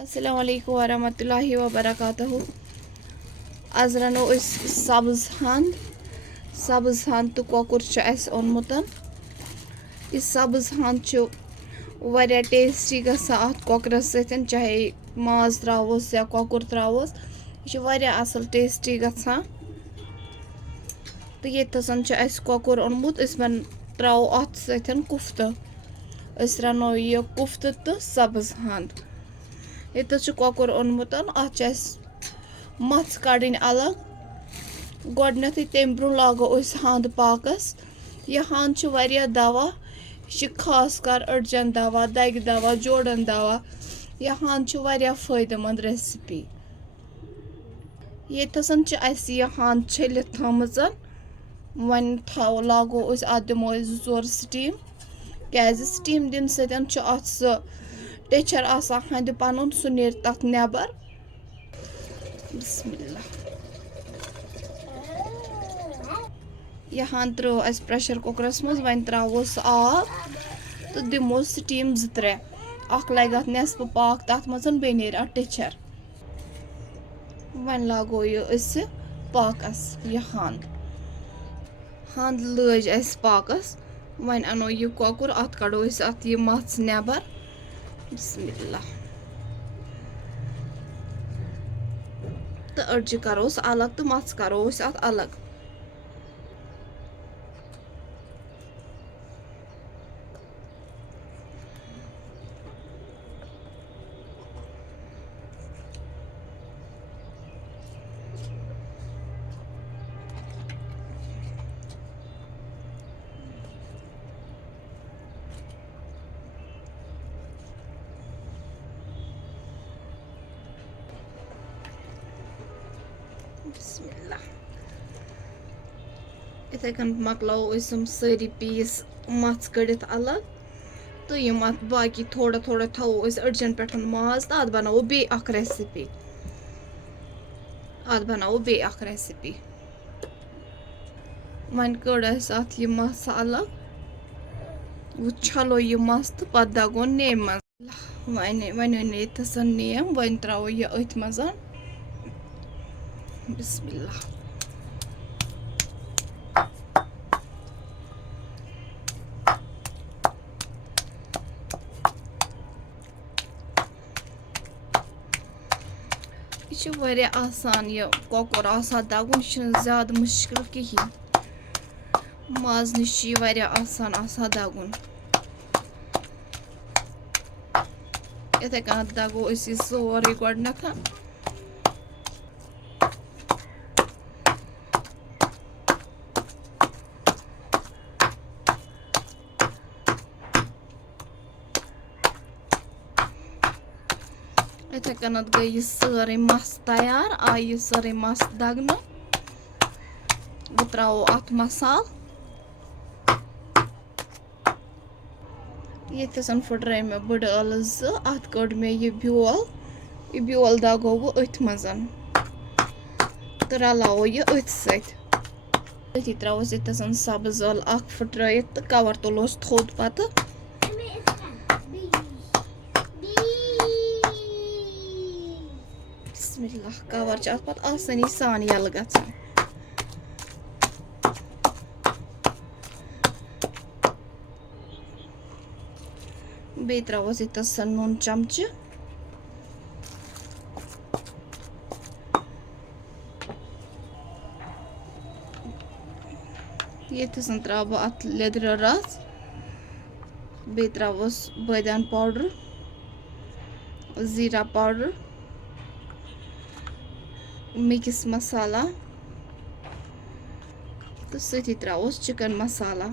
अस्सलामुअलैकुम वरहमतुल्लाहि वबरकातुहू। आज रनो सब्ज़ हंद तो कॉकर ओनमुत। यह सब्ज़ हंद वारिया टेस्टी गसान अत कॉकरस सतन, चाहे माज त्रावोस या कॉकर त्रावोस, यह वारिया असल टेस्टी गसान। तो ये कॉकर ओनमुत त्रावो अत सतन कुफ्त। रनो यह कुफ्त तो सब्ज़ हंद। ये कॉकर ओनमुत अत मछ कड़न अलग। गोडनथ तम ब्रो लागो हंद पाकस। यह हंद वारिया दवा, यह खास कर अड़जन दवा, दग दवा, जोड़न दवा। यह हंद वारिया फायदेमंद रेसिपी। ये यह हंद छलित थमज। वन लागो अत दिमो 2-4 स्टीम। क्या स्टीम दिन सतन टेचर हंद पन सह नीर तथ नबर। बिस्मिल्लाह। यह हंद त्रो प्रेशर कुकरस मज। वन त्रोस आब तो दिमो स्टीम 2-3। अख लग अत नेसफ पाक तथ मज, बे नीर अत टेचर। वन लागो यह पाकस। यह हंद लज पाकस। वन अनो यह कॉकर, अत कड़ो अत यह मछ नबर। बिस्मिल्लाह। तो अड़ज करोस अलग तो मछ करोस अत अलग। बिस्मिल्लाह। इथे कन मकलो सारी पीस मछ कड़ित अलग। तो यम अत बाकी थोड़ा थोड़ा थो अड़जन पे माज, तो अत बनावो बे अख रेसिपी। वन कड़ अत यह मस अलग। वो छलो यह मस तो पत दगो नेम मज। वन ये नेम। वन त्रो यह अथ मज। बिस्मिल्लाह। यह वारिया आसान। यह कॉकर दगुन ज्यादा मुश्किल कहें। माज नश वारिया आसान दगुन। इथे कन दगो सोरे गोडनथ। इथे कन गई सारे मस तैयार। आई सारे मस दगन। बह त्रो अत मसाल। ये फुट्रे मे बड़ ٲलव 2। अत कड़ मे यह ब्योल दगो वो अथ मज तो रलावो यह अथ सती त्रोस ये सब्ज ٲल अख फुट्रत तो कवर तुलोस थोद पत। बिस्मिल्लाह। कवर अत पत आसानी सान यल गसान। बे त्रोस ये नून चमच। ये त्रो बह अत लेदर रस। बे त्रोस बदान पाउडर, जीरा पाउडर, मिक्स मसाला तो सती त्रोस चिकन मसाला।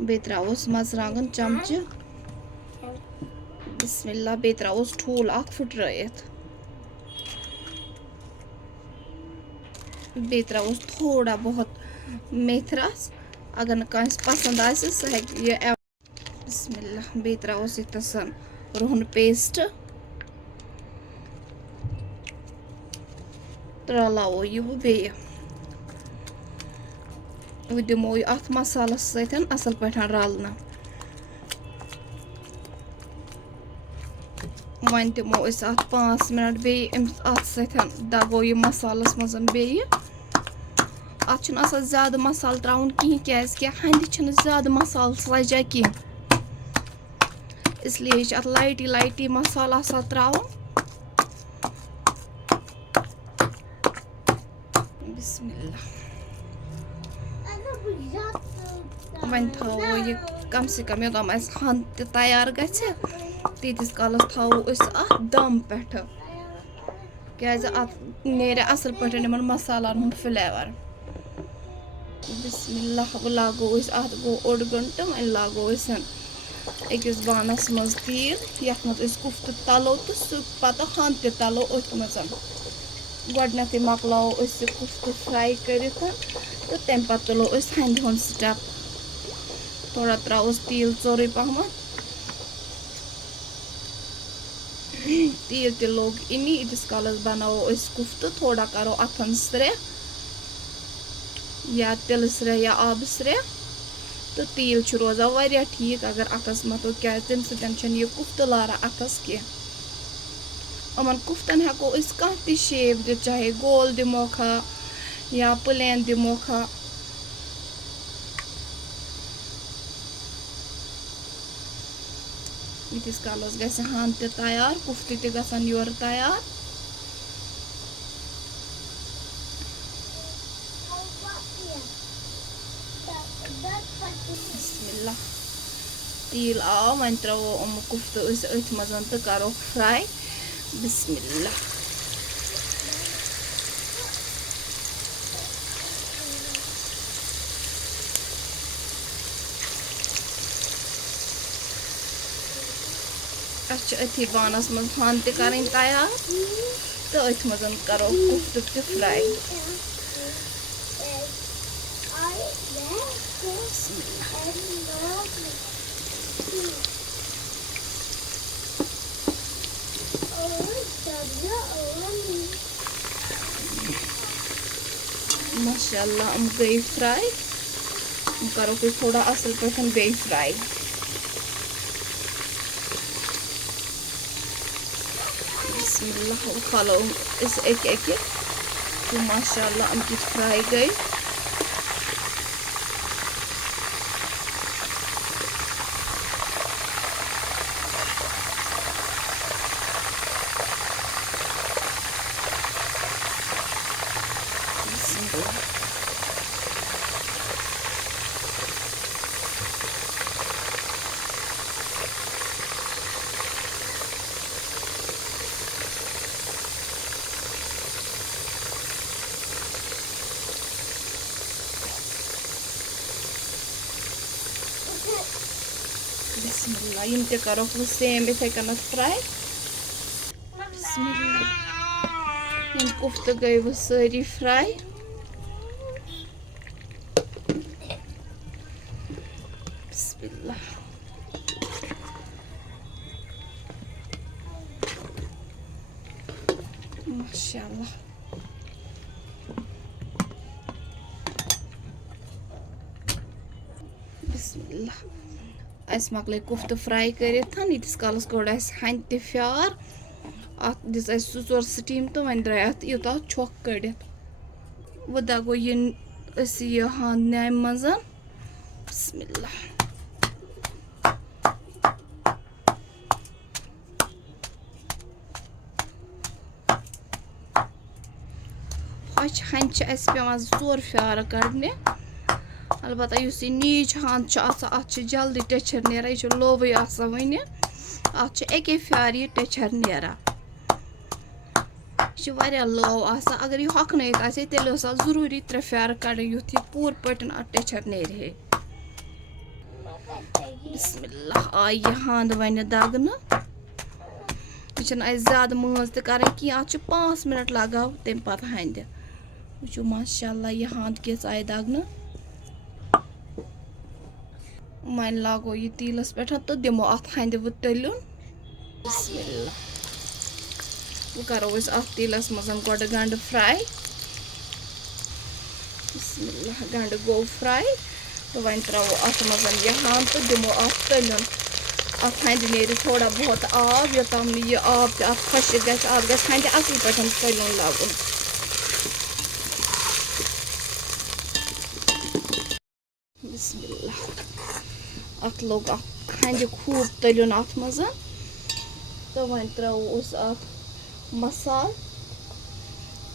बे त्रोस मर्चांगन चमच। बिस्मिल्लाह। बे त्रोस ठूल अख फुट्रत। बे त्रोस थोड़ा बहुत मेथ रस। अगर न कांस पसंद आए सह यह। बिस्मिल्लाह। बे त्रोस ये रोहन पेस्ट। रलावो यह बे दिमो अत मसालस सतन असल पे रलना। वहीं दिमो अस अत 5 मिनट बे अत सतन दगो यह मसालस मज बे अत ज्यादा मसाल त्राउन कहीं क्या हंद ज्यादा मसाल सजा कह इसलिए अत लाइटी लाइटी मसाल त्राउन बिस्मिल्लाह वन थो यह कम से कम योतम हंद तैयार तीस कालस थो दम पे क्या अत नेर असल पे मसालन हुंद फ्लेवर बिस्मिल्लाह लागो अत गो ओड गंट वन लागो अकिस बानस मज तील यथ मज कुफ्त तलो तो सह पत हंद तलो अथ मज गोडनेथ मकलो कुफ्त फ्राई कर तो तम पे तुलो हंद हुंद स्टेप थोड़ा त्रोस तील चोर पहम तील ते लोग इनी इतिस कालस बनावो कुफ्त थोड़ा करो अथन स्रे या तिल स्रे या आब स्रे तो तील रोजान वारिया ठीक अगर अथस मतो क्या तम सतन यह कुफ्त लारा अथस कह अमन कुफ्तन हेको कह ति शेप द चाहे गोल दिमोखा या प्लेन दिमोखा इतिस कालस ग हंद तैयार कुफ्त गसन योर तैयार बिस्मिल्लाह तील आव वन त्रो कुफ्त अथ मज तो करो फ्राई बिस्मिल्लाह अथी बानस मज हंद कर तैयार तो अथ मज करो कुफ्त तो फ्राई माशाल्लाह गई फ्राई करो कोई थोड़ा असल पे बे फ्राई बिस्मिल्लाह खालो इस एक तो माशाल्लाह कित फ्राई गई बिस्मिल्लाह यम ते करो सेम इथे कन फ्राई बिस्मिल्लाह यम कुफ्त गई वो सारी फ्राई बिस्मिल्लाह माशाल्लाह बिस्मिल्लाह मकल कुफ्त फ्राई कर यीस कालस कोड़ हंद त फ्यार अत दिस जोर स्टीम तो वन द्राय अत यूता छोक कड़ित वो दगो यह हंद न्याम मज बिस्मिल्लाह हंद पेवान 4 फ्यार कड़ने अलबत्ता नीच हंद अत जल्दी टेचर नेरा यह लोवे वन अत एके फ्यार यह टेचर नेरा यह लोव अगर यह हकन तेल जरूरी 3 फ्यार कड़ युथ यह पूर पटन अत टेचर नेर बिस्मिल्लाह आई यह हंद वन दगन यह ज्यादा मज तक अत 5 मिनट लगाव तम पे हंद वो माशाल्लाह यह हंद किस आई दगन वन लागो यह तीलस पे तो दिमो अत हंद वो तलन बिस्मिल्लाह वो करो अत तीलस मज गोड गंड फ्राई बिस्मिल्लाह गंड गो फ्राई तो वन त्रो अत मज यह हंद तो दिमो अत तलन अत हंद नेर थोड़ा बहुत आब योताम यह आब अत खुशक गि अत गि हंद असल पे तलन लगन। बिस्मिल्लाह अत लोग अत हंद खूब तलन अत मज तो वन त्रोस अत मसाल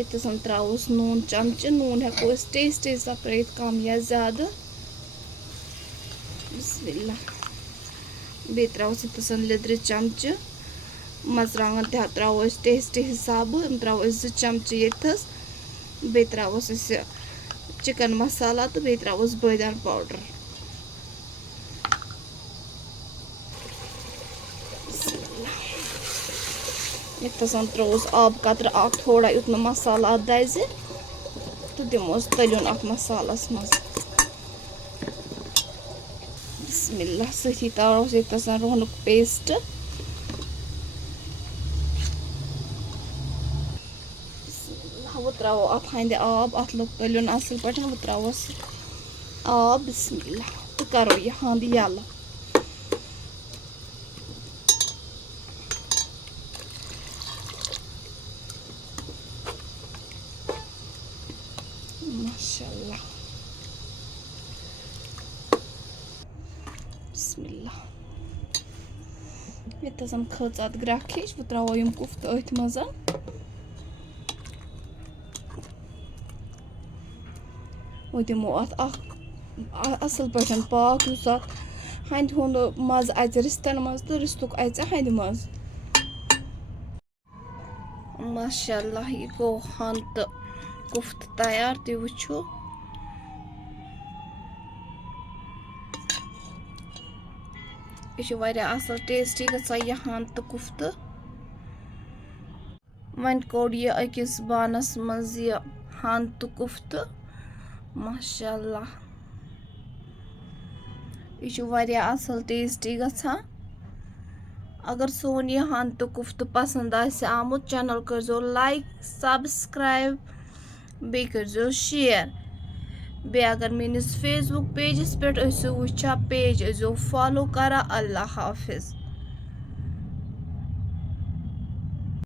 इतस त्रोस नून चमच नून हेको टेस्ट हिसाब त्रित कम या ज्यादा। बिस्मिल्लाह बे त्रोस इतस लिद्र चमच मरचांगन तह त्रोस टेस्ट हिसाब त्रोस 2 चमच यथस बे त्रोस चिकन मसाला तो बे त्रोस बादाम पाउडर। इतस त्रोस आब कतर थोड़ा युत मसाला दज तो दिमोस तलन अत मसालस मज। बिस्मिल्लाह सही तरोस इतस रोहनुक पेस्ट वो त्रो अत हंद आब अत लोग तलन असल पे वो त्रोस आब। बिस्मिल्लाह तो करो यह हंद यल माशाल्लाह। बिस्मिल्लाह इतस खच अत ग्राख हिश वो त्रो यम कुफ्त अथ मज वो दिमो अत असल पे पाक उस हंद हुंद मज अच रिस्तन मज तो रिस्तुक अच हंद मज। माशाल्लाह यह गो हंद तो कुफ्त तैयार तो वो यह असल टेस्टी गसान यह हंद तो कुफ्त। वन कोड़ यह अकिस बानस मज यह हंद तो कुफ्त माशाल्लाह यह असल टेस्टी गसान। अगर सोन यह हंद तो कुफ्त पसंद आमुत चैनल कर लाइक सब्सक्राइब बे कर शेयर बे अगर मेनिस फेसबुक पेजस पे वुचा पेज फॉलो करा। अल्लाह हाफिज।